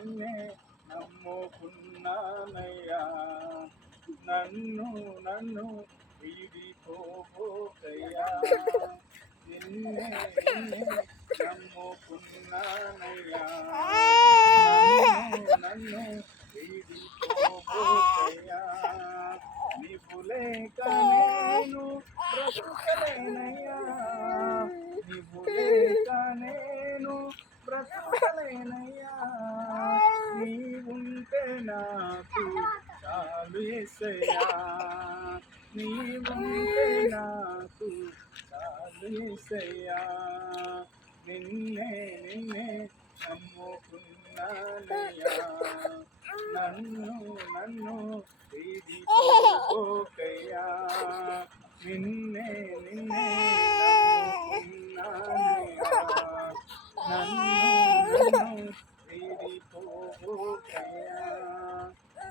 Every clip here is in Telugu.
నిన్నే నమ్ముకున్నానయ్యా. నన్ను నన్ను వీడిపోకయ్యా. నిన్నే నిన్నే నమ్ముకున్నానయ్యా. నన్ను వీడిపోకయ్యా. నీవు లేక నేను బ్రతుకలేనయ్యా. నీవు లేక నేను బ్రతుకలేనయ్యా. నీవుంటే నాకు చాలు యేసయ్యా. నీవుంటే నాకు చాలు యేసయ్యా. నిన్నే నిన్నే నమ్ముకున్నానయ్యా. నన్ను నన్ను వీడిపోకయ్యా. నిన్నే నిన్నే నమ్ముకున్నానయ్యా. నన్ను నన్ను వీడిపోకయ్యా.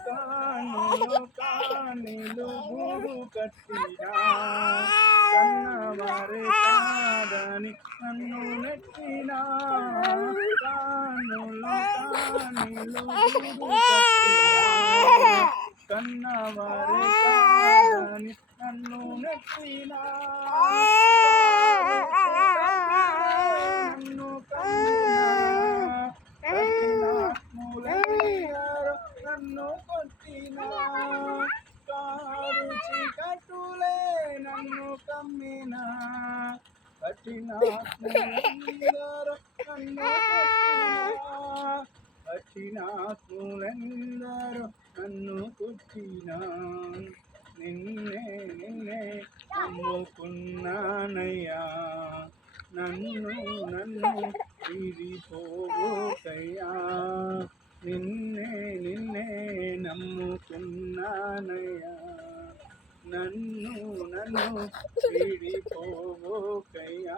కానులు గూడు కట్టినా కన్నవారే కాదని నన్ను నెట్టినా. కానులు గూడు కట్టినా కన్నవారే కాదని నన్ను నెట్టినా. నన్ను నన్ను కొట్టినా. కారు చీకటులే నన్ను కమ్మినా. కఠినాత్ములెందరో నన్ను కొట్టినా. కఠినాత్ములెందరో నన్ను కొట్టినా. నిన్నే నిన్నే నమ్ముకున్నానయ్యా. నన్ను నన్ను వీడిపోకయ్యా. నిన్నే నిన్నే నమ్ముకున్నానయ్యా. నన్ను నన్ను వీడిపోకయ్యా.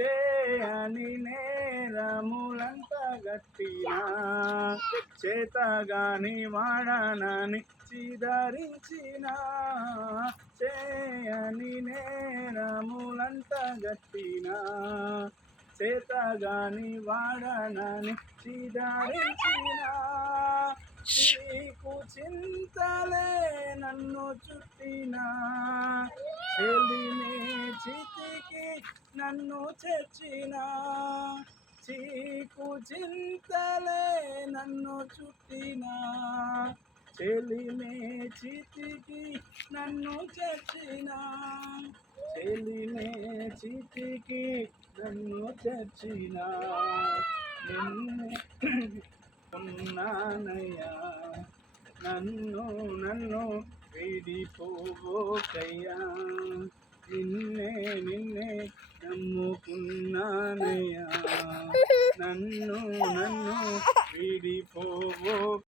చేయని నేరములంత గట్టినా చేతగాని వాడనని చిదరించిన. చేయని నేరములంత గట్టినా చేతగాని వాడనని చిదరించిన. చీకు చింతలే నన్ను చుట్టినా. చెలిమే చితికి నన్ను చేర్చినా. చీకు చింతలే నన్ను చుట్టినా. చెలిమే చితికి నన్ను చేర్చినా. చెలిమే చితికి నన్ను చేర్చినా. నిన్నే ఉన్నానయ్యా. నన్ను నన్ను వీడిపోకయ్యా. నిన్నే నిన్నే నమ్ముకున్నానయ్యా. నన్ను నన్ను వీడిపోకయ్యా.